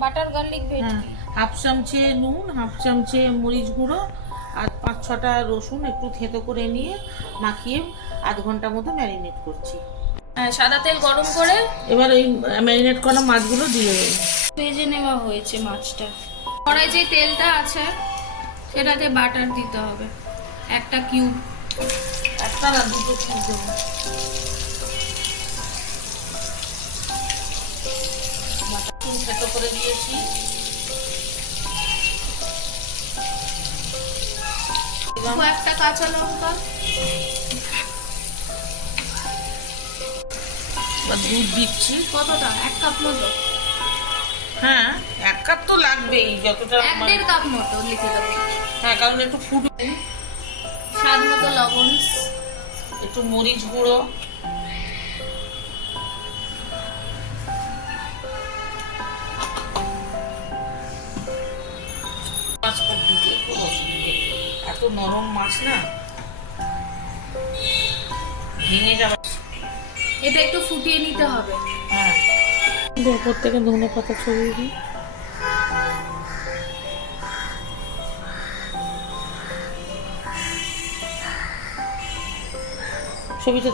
Butter garlic হ্যাঁ, ভেটকি। Half চামচে নুন, হাফ চামচে মরিচ গুঁড়ো আর 5-6টা রসুন একটু থেতো করে নিয়ে মাখিয়ে আধ ঘন্টা মতো ম্যারিনেট করছি। হ্যাঁ, সাদা তেল গরম করে এবার ওই ম্যারিনেট করা মাছগুলো দিয়ে দেবো। ভেজে নেওয়া হয়েছে মাছটা। কড়াই যে তেলটা আছে সেটাতে বাটার দিতে হবে, একটা কিউব। একটা না, দুটো কিউব দেবো। বাটার থেতো করে দিয়েছি। একটা কাঁচা লঙ্কা, বা দুধ দিচ্ছি। কতটা? 1 কাপ মতো? হ্যাঁ, 1 কাপ তো লাগবেই, যতটা 1.5 কাপ মতো লিখে দেবো। হ্যাঁ, কারণ একটু ফুটবে। স্বাদ মতো লবণ, একটু মরিচ গুঁড়ো, পাঁচফোড়ন দিতে একটু রসুন দিতে। এত নরম মাছ না, ভেঙে যাবে। এটা একটু ফুটিয়ে নিতে হবে। হ্যাঁ, ওপর থেকে ধনে পাতা ছড়িয়ে দিই। ছবিটা